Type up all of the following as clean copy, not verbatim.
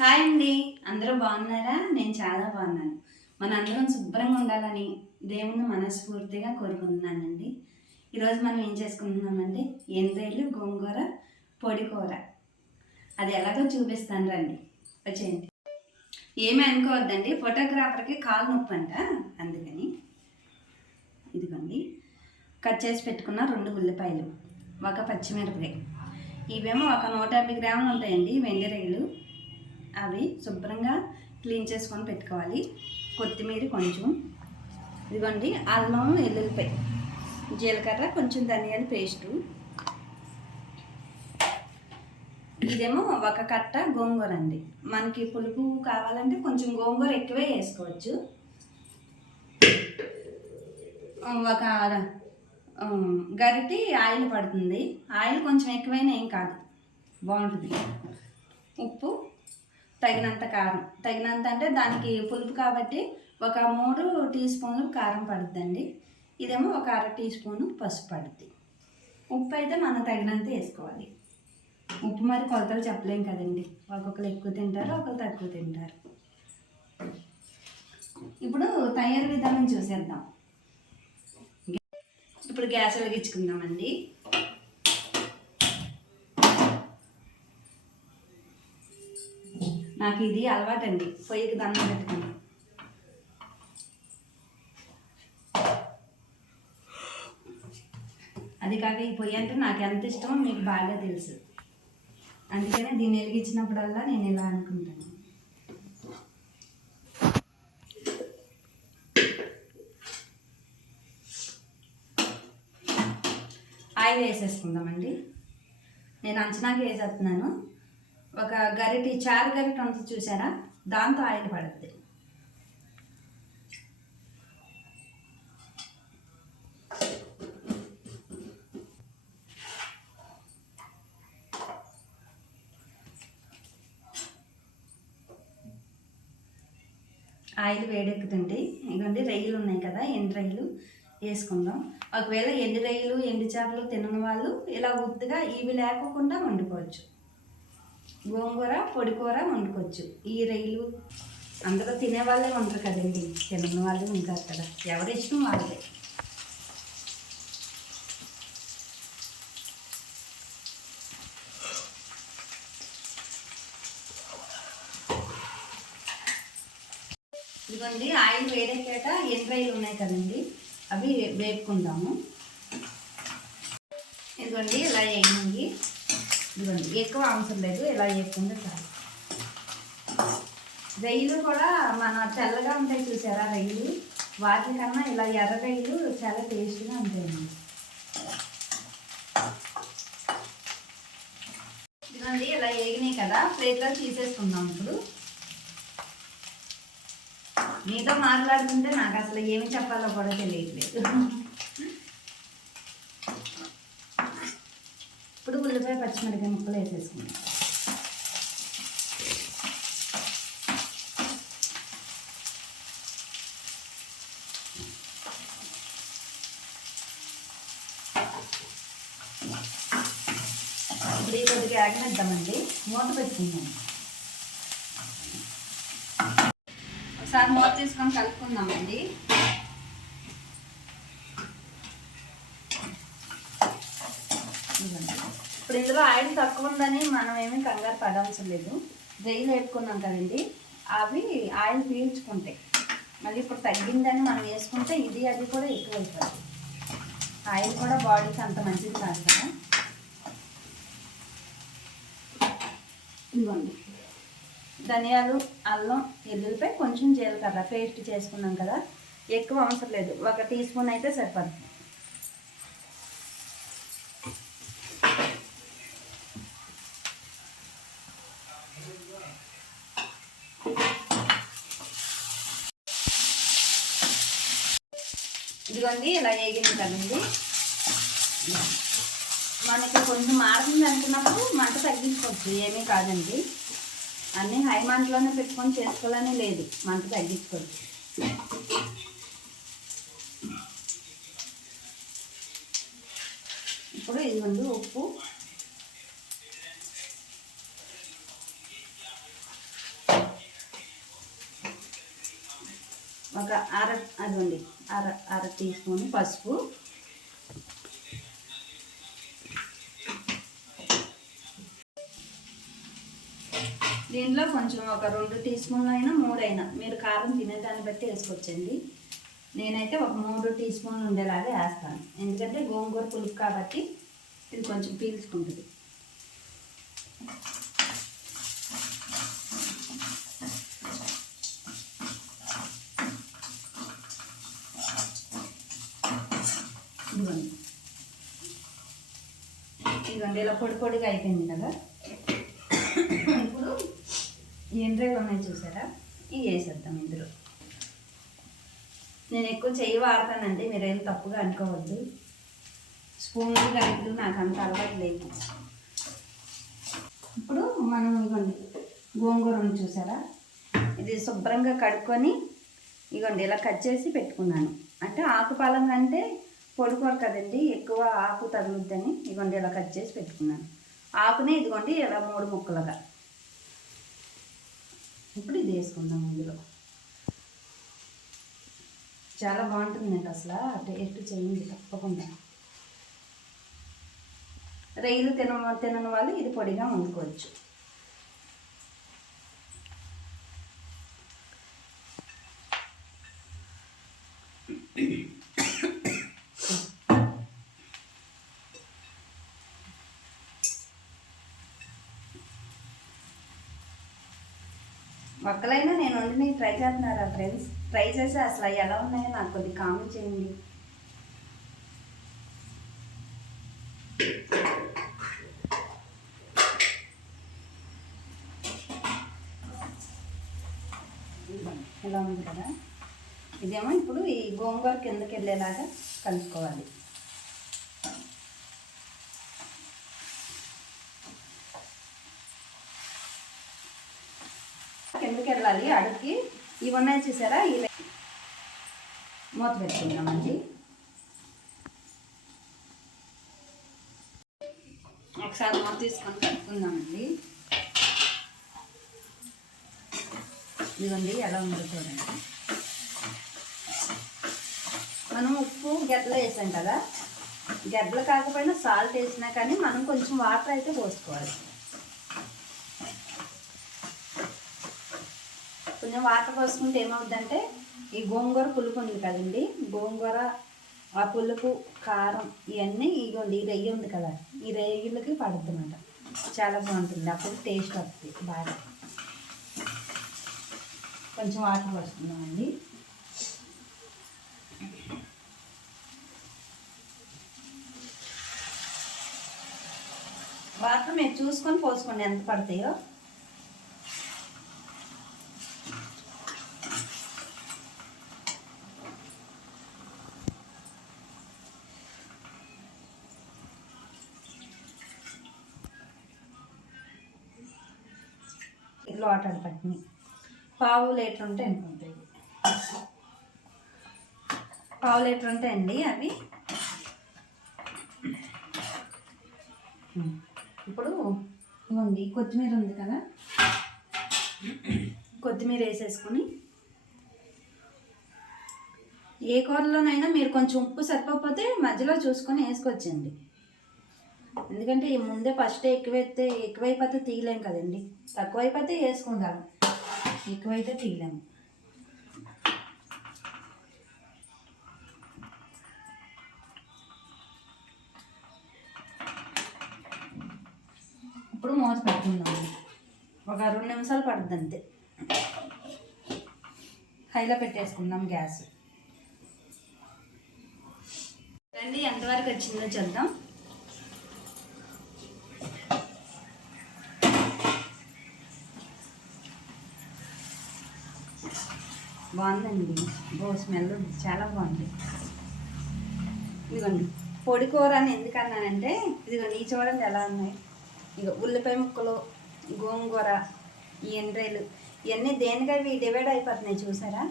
Hi అండి, అందరూ బాగున్నారా? నేను చాలా బాగున్నాను. మనందరం శుభ్రంగా ఉండాలని దేవుణ్ణి మనస్ఫూర్తిగా కోరుకుంటున్నానండి. ఈరోజు మనం ఏం చేసుకుంటున్నామంటే ఎండ్రాయిలు గోంగూర పొడి కూర. అది ఎలాగో చూపిస్తాను, రండి వచ్చేయండి. ఏమీ అనుకోవద్దండి, ఫోటోగ్రాఫర్కి కాలు నొప్పి అంట, అందుకని. ఇదిగోండి, కట్ చేసి పెట్టుకున్న 2 ఉల్లిపాయలు, ఒక పచ్చిమిరపకాయ. ఇవేమో ఒక 150 గ్రాములు ఉంటాయండి వెండి రొయ్యలు. అవి శుభ్రంగా క్లీన్ చేసుకొని పెట్టుకోవాలి. కొత్తిమీర కొంచెం, ఇదిగోండి అల్లం వెల్లుల్లిపాయ, జీలకర్ర, కొంచెం ధనియాల పేస్టు. ఇదేమో ఒక కట్ట గోంగూర అండి. మనకి పులుపు కావాలంటే కొంచెం గోంగూర ఎక్కువే వేసుకోవచ్చు. ఒక గరిటి ఆయిల్ పడుతుంది. ఆయిల్ కొంచెం ఎక్కువైనా ఏం కాదు, బాగుంటుంది. ఉప్పు తగినంత, కారం తగినంత, అంటే దానికి పులుపు కాబట్టి ఒక 3 టీ స్పూన్లు కారం పడుతుందండి. ఇదేమో ఒక 1/2 టీ స్పూను పసుపు పడుద్ది. ఉప్పు అయితే మనం తగినంత వేసుకోవాలి. ఉప్పు మరి కొలతలు చెప్పలేం కదండి, ఒక్కొక్కరు ఎక్కువ తింటారు, ఒకరు తక్కువ తింటారు. ఇప్పుడు తయారు విధానం చూసేద్దాం. ఇప్పుడు గ్యాస్ వెలిగించుకుందామండి. నాకు ఇది అలవాటండి, పొయ్యికి దండం పెట్టుకుని. అది కాక ఈ పొయ్యి అంటే నాకు ఎంత ఇష్టమో మీకు బాగా తెలుసు, అందుకనే దీన్ని వెలిగించినప్పుడల్లా నేను ఇలా అనుకుంటాను. ఆయిల్ వేసేసుకుందామండి. నేను అంచనాకి వేసేస్తున్నాను. ఒక గరిటి, చారు గరిటె ఉంటుంది చూసారా, దాంతో ఆయిల్ పడుతుంది. ఆయిల్ వేడెక్కుతుంది. ఇదిగోండి రొయ్యలు ఉన్నాయి కదా, ఎండు రొయ్యలు వేసుకుందాం. ఒకవేళ ఎండు రొయ్యలు, ఎండు చేపలు తినని వాళ్ళు ఇలా ఉత్తుగా ఇవి లేకుండా వండుకోవచ్చు. గోంగూర పొడి కూర వండుకోవచ్చు. ఈ రొయ్యలు అందరూ తినేవాళ్ళే ఉంటారు కదండి, తినని వాళ్ళు ఉంటారు కదా, ఎవరి ఇష్టం వాళ్ళే. ఇదిగోండి ఆయిల్ వేడెక్కాక ఎండు రొయ్యలు ఉన్నాయి కదండి, అవి వేపుకుందాము. ఇదిగోండి ఇలా వేయండి. ఇదిగోండి ఎక్కువ అవసరం లేదు, ఇలా వేపుకుంటే చాలు. రొయ్యలు కూడా మన తెల్లగా ఉంటాయి చూసారా రొయ్యలు, వాటికన్నా ఇలా ఎర్ర రొయ్యలు చాలా టేస్ట్గా ఉంటాయండి. ఇదిగోండి ఇలా వేగినాయి కదా, ప్లేట్లో తీసేసుకుందాం. ఇప్పుడు మీతో మాట్లాడుతుంటే నాకు అసలు ఏమి చెప్పాలో కూడా తెలియట్లేదు. ఇప్పుడు ఉల్లిపాయ, పచ్చిమిరపకాయ ముక్కలు వేసేసుకుందాం. ఇప్పుడు ఈ కొద్దిగా ఆగనిద్దామండి, మూత పెట్టుకుందాం. ఒకసారి మూత తీసుకొని కలుపుకుందామండి. ఇప్పుడు ఇందులో ఆయిల్ తక్కువ ఉందని మనం ఏమీ కంగారు పడవలసిన లేదు. రొయ్యలు వేపుకున్నాం కదండి, అవి ఆయిల్ పీల్చుకుంటాయి. మళ్ళీ ఇప్పుడు తగ్గిందని మనం వేసుకుంటే ఇది అది కూడా ఎక్కువైపోతుంది. ఆయిల్ కూడా బాడీకి అంత మంచిది కాదు కదా. ఇదిగోండి ధనియాలు, అల్లం, వెల్లుల్లిపాయ, కొంచెం జీలకర్ర పేస్ట్ చేసుకున్నాం కదా, ఎక్కువ అవసరం లేదు, 1 టీ స్పూన్ అయితే సరిపడుతుంది. ఇదిగోండి ఇలా వేగింది కదండి. మనకి కొంచెం మారుతుంది అనుకున్నప్పుడు మంట తగ్గించుకోవచ్చు, ఏమీ కాదండి. అన్నీ హై మంటలోనే పెట్టుకొని చేసుకోవాలని లేదు, మంట తగ్గించుకోవచ్చు. ఇప్పుడు ఇదిగోండి ఉప్పు, ఒక అదిగోండి అర టీ స్పూన్ పసుపు, దీంట్లో కొంచెం ఒక 2 టీ స్పూన్లు అయినా 3 అయినా మీరు కారం తినేదాన్ని బట్టి వేసుకోవచ్చండి. నేనైతే ఒక 3 టీ స్పూన్లు ఉండేలాగా వేస్తాను, ఎందుకంటే గోంగూర పులుపు కాబట్టి ఇది కొంచెం పీల్చుకుంటుంది. ఇదిగోండి ఇలా పొడి పొడిగా అయిపోయింది కదా. ఇప్పుడు ఎండ్రాయిలు ఉన్నాయి చూసారా, ఇవి వేసేద్దాం ఇందులో. నేను ఎక్కువ చెయ్యి వాడతానండి, మీరేం తప్పుగా అనుకోవద్దు. స్పూన్లు గంటలు నాకు అంత అలవాటు లేదు. ఇప్పుడు మనం ఇవ్వండి గోంగూరను చూసారా, ఇది శుభ్రంగా కడుక్కొని ఇవ్వండి ఇలా కట్ చేసి పెట్టుకున్నాను. అంటే ఆకుపాలం కంటే పొడికూర కదండి, ఎక్కువ ఆకు తగులుద్దని ఇదిగోండి ఇలా కట్ చేసి పెట్టుకున్నాను. ఆకుని ఇదిగోండి ఇలా 3 ముక్కలుగా. ఇప్పుడు ఇది వేసుకుందాం ఇందులో. చాలా బాగుంటుందండి, అసలు టేస్ట్ చేయండి తప్పకుండా. రొయ్యలు తినని వాళ్ళు ఇది పొడిగా వండుకోవచ్చు. ఒక్కలైనా నేను వండిని ట్రై చేస్తున్నారా ఫ్రెండ్స్? ట్రై చేసి అసలు అవి ఎలా ఉన్నాయో నాకు కొద్దిగా కామెంట్ చేయండి. ఇలా ఉంది కదా, ఇదేమో ఇప్పుడు ఈ గోంగూర కిందకి వెళ్ళేలాగా కలుపుకోవాలి. కిందకి వెళ్ళాలి అడుగుకి. ఇవి ఉన్నాయి చూసారా, ఇవి మూత పెట్టుకుందామండి. ఒకసారి మూత తీసుకొని కలుపుకుందామండి. ఇదిగోండి ఎలా ఉందో చూడండి. మనం ఉప్పు గడ్డలు వేసాం కదా, గడ్డలు కాకపోయినా సాల్ట్ వేసినా కానీ మనం కొంచెం వాటర్ అయితే పోసుకోవాలి. కొంచెం వాటర్ పోసుకుంటే ఏమవుద్దంటే ఈ గోంగూర పులుపు ఉంది కదండి, గోంగూర ఆ పులుపు కారం ఇవన్నీ ఇగోండి ఈ రొయ్య ఉంది కదా, ఈ రొయ్యలకి పడుతుంది అన్నమాట. చాలా బాగుంటుంది, అప్పుడు టేస్ట్ వస్తుంది బాగా. కొంచెం వాటర్ పోసుకుందామండి. వాటర్ మీరు చూసుకొని పోసుకోండి ఎంత పడతాయో. వాటర్ పట్టిని 1/2 లీటర్ ఉంటే అనుకుంటాయి, 1/2 లీటర్ ఉంటాయండి అవి. ఇప్పుడు ఇవ్వండి కొత్తిమీర ఉంది కదా, కొత్తిమీర వేసేసుకొని ఏ కూరలోనైనా మీరు కొంచెం ఉప్పు సరిపోతే మధ్యలో చూసుకొని వేసుకోవచ్చండి. ఎందుకంటే ఈ ముందే ఫస్ట్ ఎక్కువైపోతే తీయలేం కదండి, తక్కువైపోతే వేసుకుంటాము, ఎక్కువైతే తీయలేము. ఇప్పుడు మూత పెట్టుకుందాము, ఒక 2 నిమిషాలు పడుతుంది అంతే. హైలో పెట్టేసుకుందాం గ్యాస్. రండి ఎంతవరకు వచ్చిందో చూద్దాం. బాగుందండి, స్మెల్ చాలా బాగుంది. ఇదిగోండి పొడి కూర అని ఎందుకన్నానంటే ఇదిగోండి ఈ చూడండి ఎలా ఉన్నాయి. ఇక ఉల్లిపాయ ముక్కలు, గోంగూర, ఈ ఎండ్రాయిలు ఇవన్నీ దేనికవి డివైడ్ అయిపోతున్నాయి చూసారా.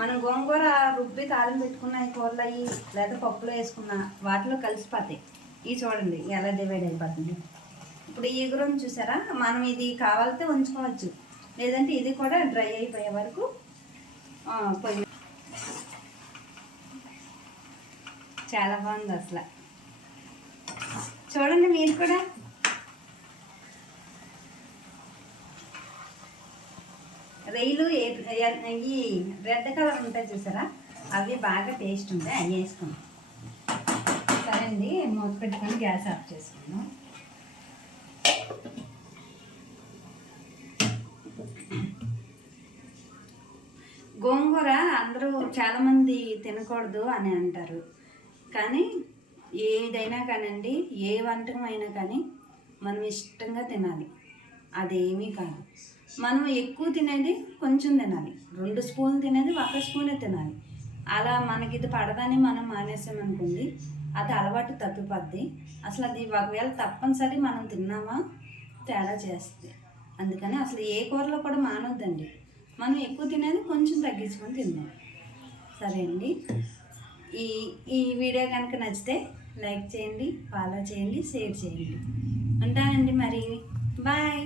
మనం గోంగూర రుబ్బి తాళం పెట్టుకున్న ఈ కూరలు అవి లేదా పప్పులో వేసుకున్న వాటిలో కలిసిపోతాయి. ఇవి చూడండి ఎలా డివైడ్ అయిపోతుంది. ఇప్పుడు ఈ ఎగురుని చూసారా, మనం ఇది కావాలితే ఉంచుకోవచ్చు, లేదంటే ఇది కూడా డ్రై అయిపోయే వరకు పొయ్యి చాలా బాగుంది అసలు. చూడండి మీరు కూడా. రొయ్యలు ఈ రెడ్ కలర్ ఉంటాయి చూసారా, అవి బాగా టేస్ట్ ఉంటాయి, అవి వేసుకున్నాం. సరే అండి, మూత పెట్టుకొని గ్యాస్ ఆఫ్ చేసుకున్నాం. గోంగూర అందరూ చాలామంది తినకూడదు అని అంటారు, కానీ ఏదైనా కానండి, ఏ వంటకం అయినా కానీ మనం ఇష్టంగా తినాలి. అదేమీ కాదు, మనం ఎక్కువ తినేది కొంచెం తినాలి, 2 స్పూన్లు తినేది 1 స్పూనే తినాలి. అలా మనకి ఇది పడదని మనం మానేసామనుకోండి, అది అలవాటు తప్పిపోద్ది. అసలు అది ఒకవేళ తప్పనిసరి మనం తిన్నామా తేడా చేస్తుంది. అందుకని అసలు ఏ కూరలో కూడా మానొద్దండి, మనం ఎక్కువ తినేది కొంచెం తగ్గించుకొని తిందాం. సరే అండి, ఈ ఈ వీడియో కనుక నచ్చితే లైక్ చేయండి, ఫాలో చేయండి, షేర్ చేయండి. ఉంటానండి మరి, బాయ్.